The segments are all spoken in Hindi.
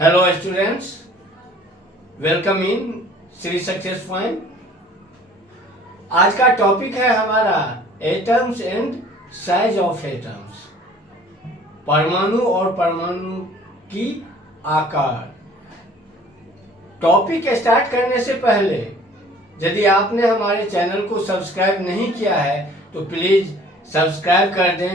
Hello students, welcome in Shri success point. आज का टॉपिक है हमारा atoms and size of atoms, परमाणु और परमाणु की आकार। टॉपिक स्टार्ट करने से पहले यदि आपने हमारे चैनल को सब्सक्राइब नहीं किया है तो प्लीज सब्सक्राइब कर दें।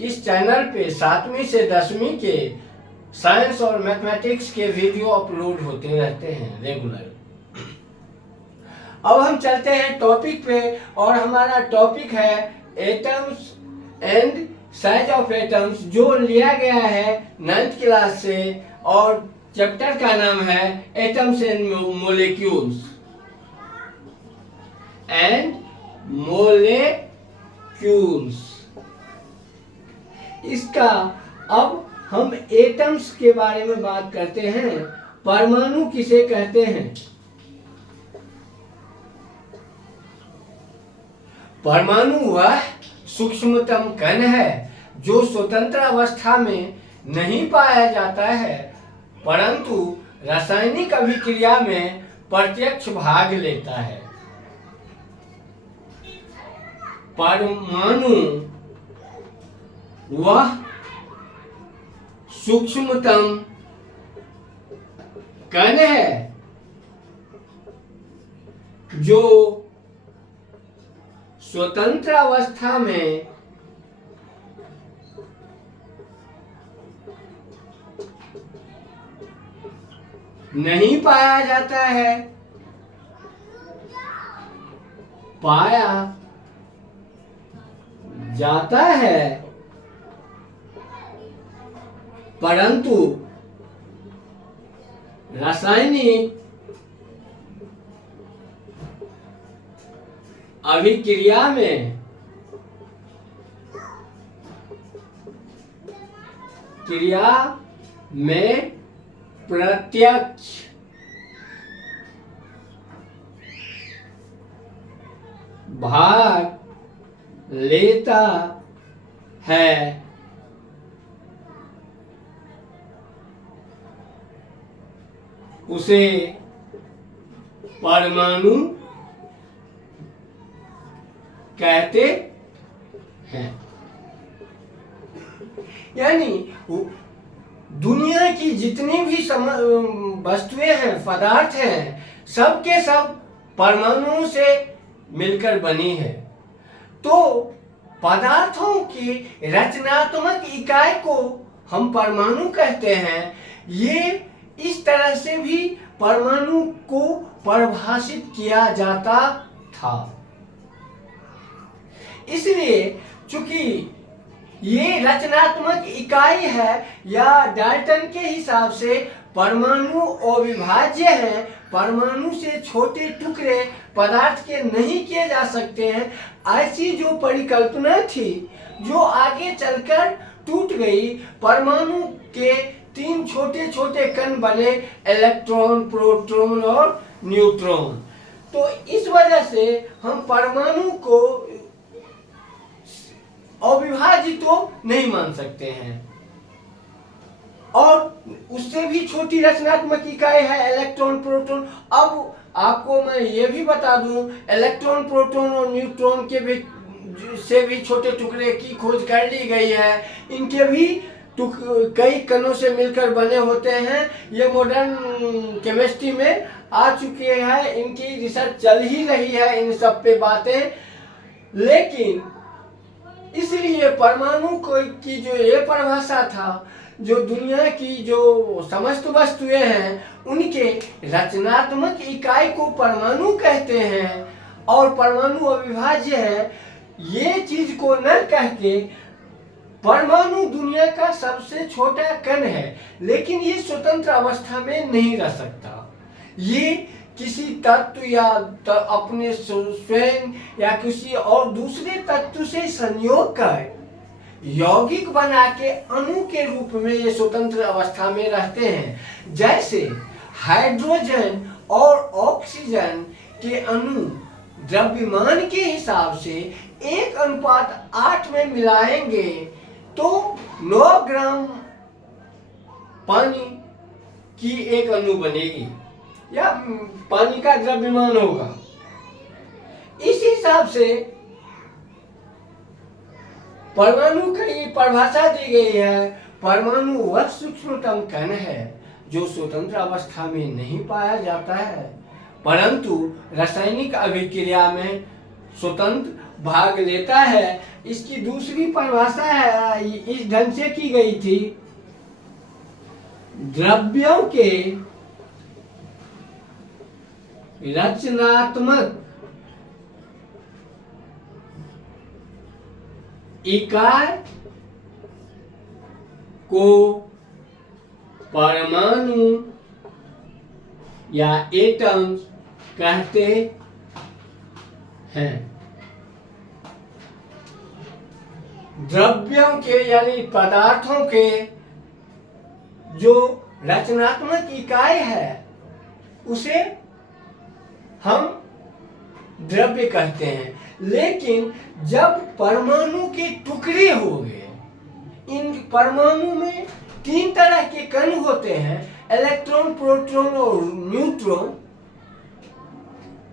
इस चैनल पे 7वीं से 10वीं के साइंस और मैथमेटिक्स के वीडियो अपलोड होते रहते हैं रेगुलर। अब हम चलते हैं टॉपिक पे और हमारा टॉपिक है atoms and size of atoms, जो लिया गया है 9th क्लास से और चैप्टर का नाम है एटम्स एंड मोलिक्यूल्स इसका अब हम एटम्स के बारे में बात करते हैं। परमाणु किसे कहते हैं? परमाणु वह सूक्ष्मतम कण है जो स्वतंत्र अवस्था में नहीं पाया जाता है, परंतु रासायनिक अभिक्रिया में प्रत्यक्ष भाग लेता है। परमाणु वह सूक्ष्मतम कण है जो स्वतंत्र अवस्था में नहीं पाया जाता है, पाया जाता है, परंतु रासायनिक अभिक्रिया में प्रत्यक्ष भाग लेता है। उसे परमाणु कहते हैं। यानी दुनिया की जितनी भी वस्तुएं हैं, पदार्थ हैं, सब के सब परमाणुओं से मिलकर बनी है। तो पदार्थों की रचनात्मक इकाई को हम परमाणु कहते हैं। ये इस तरह से भी परमाणु को परिभाषित किया जाता था। इसलिए चूंकि ये रचनात्मक इकाई है या डाल्टन के हिसाब से परमाणु अविभाज्य है, परमाणु से छोटे टुकड़े पदार्थ के नहीं किए जा सकते हैं, ऐसी जो परिकल्पना थी जो आगे चलकर टूट गई। परमाणु के 3 छोटे छोटे कण बने, इलेक्ट्रॉन, प्रोटॉन और न्यूट्रॉन। तो इस वजह से हम परमाणु को अविभाज्य तो नहीं मान सकते हैं। और उससे भी छोटी रचनात्मक इकाई है इलेक्ट्रॉन, प्रोटॉन। अब आपको मैं ये भी बता दूं, इलेक्ट्रॉन, प्रोटॉन और न्यूट्रॉन के भी से भी छोटे टुकड़े की खोज कर ली गई है। इनके भी कई कणों से मिलकर बने होते हैं। ये मॉडर्न केमिस्ट्री में आ चुके हैं, इनकी रिसर्च चल ही रही है इन सब पे बातें। लेकिन इसलिए परमाणु को की जो ये परिभाषा था, जो दुनिया की जो समस्त वस्तुएं हैं उनके रचनात्मक इकाई को परमाणु कहते हैं और परमाणु अविभाज्य है, ये चीज को न कह के परमाणु दुनिया का सबसे छोटा कण है, लेकिन ये स्वतंत्र अवस्था में नहीं रह सकता। ये किसी तत्व या अपने स्वयं या किसी और दूसरे तत्व से संयोग कर यौगिक बना के अणु के रूप में ये स्वतंत्र अवस्था में रहते हैं। जैसे हाइड्रोजन और ऑक्सीजन के अणु द्रव्यमान के हिसाब से 1:8 में मिलाएंगे तो 9 ग्राम पानी की एक अणु बनेगी या पानी का द्रव्यमान होगा। इस हिसाब से परमाणु की ये परिभाषा दी गई है। परमाणु वह सूक्ष्मतम कण है जो स्वतंत्र अवस्था में नहीं पाया जाता है, परंतु रासायनिक अभिक्रिया में स्वतंत्र भाग लेता है। इसकी दूसरी परिभाषा है इस ढंग से की गई थी, द्रव्यों के रचनात्मक इकाई को परमाणु या एटम्स कहते हैं। द्रव्यों के यानी पदार्थों के जो रचनात्मक इकाई है उसे हम द्रव्य कहते हैं। लेकिन जब परमाणु के टुकड़े हो गए, इन परमाणु में 3 तरह के कण होते हैं, इलेक्ट्रॉन, प्रोटॉन और न्यूट्रॉन,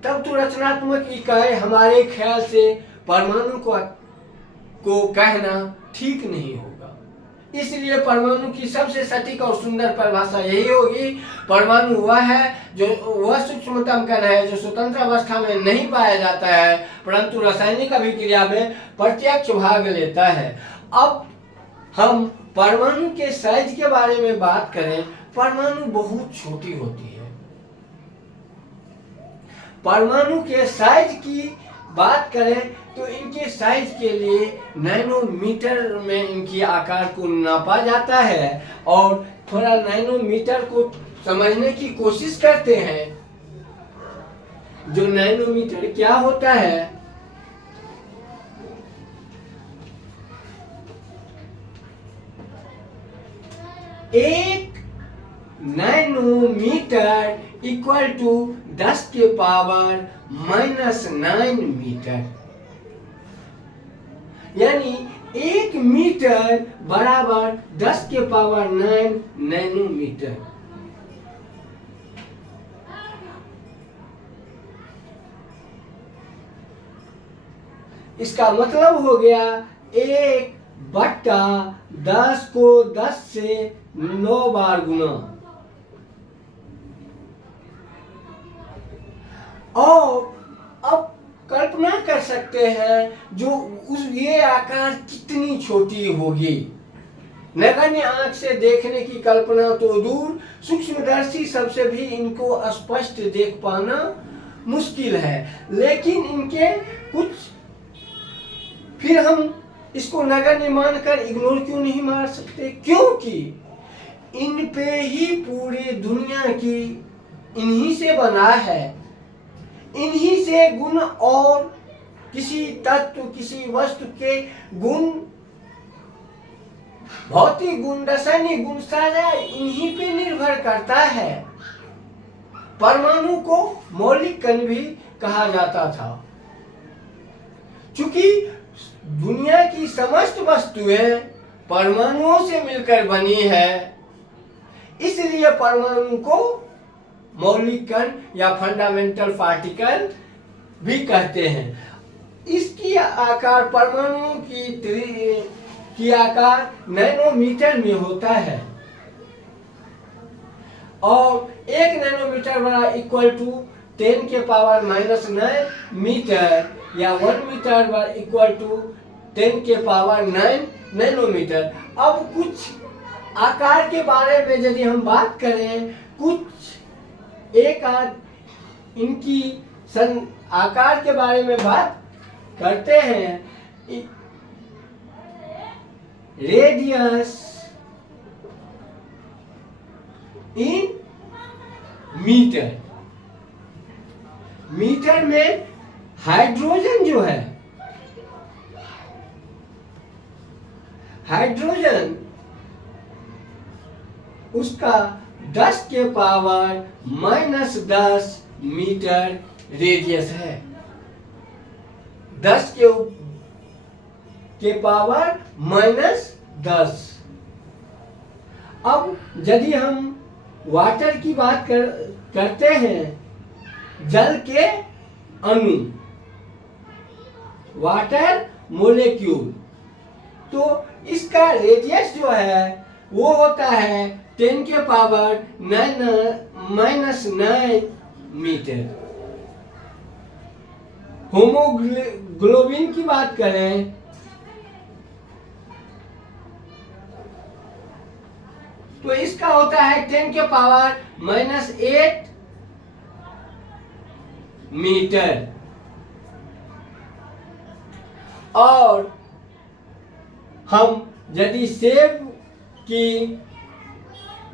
तब तो रचनात्मक इकाई हमारे ख्याल से परमाणु को कहना ठीक नहीं होगा। इसलिए परमाणु की सबसे सटीक और सुंदर परिभाषा यही होगी, परमाणु वह है जो वह सूक्ष्मतम कण है जो स्वतंत्र अवस्था में नहीं पाया जाता है, परंतु रासायनिक अभिक्रिया में प्रत्यक्ष भाग लेता है। अब हम परमाणु के साइज के बारे में बात करें, परमाणु बहुत छोटी होती है। परमाणु के साइज की बात करें तो इनके साइज के लिए नैनोमीटर में इनकी आकार को नापा जाता है और थोड़ा नैनोमीटर को समझने की कोशिश करते हैं। जो नैनोमीटर क्या होता है, एक नैनोमीटर इक्वल टू 10 के पावर -9 मीटर, यानी 1 मीटर बराबर 10 के पावर 9 नैनोमीटर। इसका मतलब हो गया 1/10 को 10 से 9 बार गुना। और अब कल्पना कर सकते हैं जो ये आकार कितनी छोटी होगी। नगण्य आंख से देखने की कल्पना तो दूर, सूक्ष्मदर्शी सबसे भी इनको स्पष्ट देख पाना मुश्किल है। लेकिन इनके कुछ, फिर हम इसको नगण्य मानकर इग्नोर क्यों नहीं मार सकते? क्योंकि इन पे ही पूरी दुनिया की इन्हीं से बना है। इन्हीं से गुण और किसी तत्व, किसी वस्तु के गुण, भौतिक गुण, रासायनिक गुण सारा इन्हीं पे निर्भर करता है। परमाणु को मौलिक कण भी कहा जाता था। चूंकि दुनिया की समस्त वस्तुएं परमाणुओं से मिलकर बनी है, इसलिए परमाणु को मौलिक कण या फंडामेंटल पार्टिकल भी कहते हैं। इसकी आकार, परमाणु की आकार नैनोमीटर में होता है और 1 नैनोमीटर बड़ा इक्वल टू 10 के पावर -9 मीटर या 1 मीटर बड़ा इक्वल टू 10 के पावर 9 नैनोमीटर। अब कुछ आकार के बारे में यदि हम बात करें, कुछ एक आध इनकी आकार के बारे में बात करते हैं। रेडियस इन मीटर, मीटर में हाइड्रोजन जो है, हाइड्रोजन उसका 10 के पावर -10 मीटर रेडियस है। 10 के पावर -10। अब यदि हम वाटर की बात करते हैं, जल के अणु, वाटर मोलेक्यूल। तो इसका रेडियस जो है वो होता है 10⁻⁹ मीटर। होमोग्लोबिन की बात करें तो इसका होता है 10⁻⁸ मीटर। और हम यदि सेब की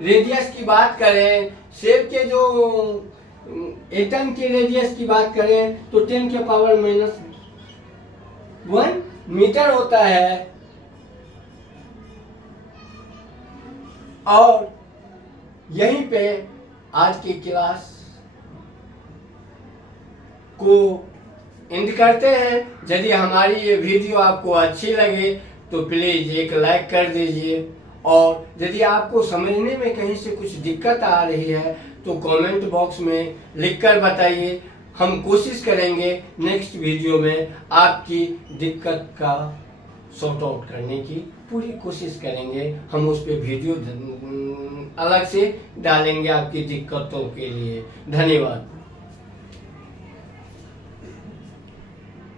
रेडियस की बात करें, सेब के जो एटम के रेडियस की बात करें तो 10⁻⁻1 मीटर होता है। और यहीं पे आज की क्लास को एंड करते हैं। यदि हमारी ये वीडियो आपको अच्छी लगे तो प्लीज़ एक लाइक कर दीजिए, और यदि आपको समझने में कहीं से कुछ दिक्कत आ रही है तो कमेंट बॉक्स में लिखकर बताइए। हम कोशिश करेंगे नेक्स्ट वीडियो में आपकी दिक्कत का सॉर्ट आउट करने की पूरी कोशिश करेंगे। हम उस पर वीडियो अलग से डालेंगे आपकी दिक्कतों के लिए। धन्यवाद।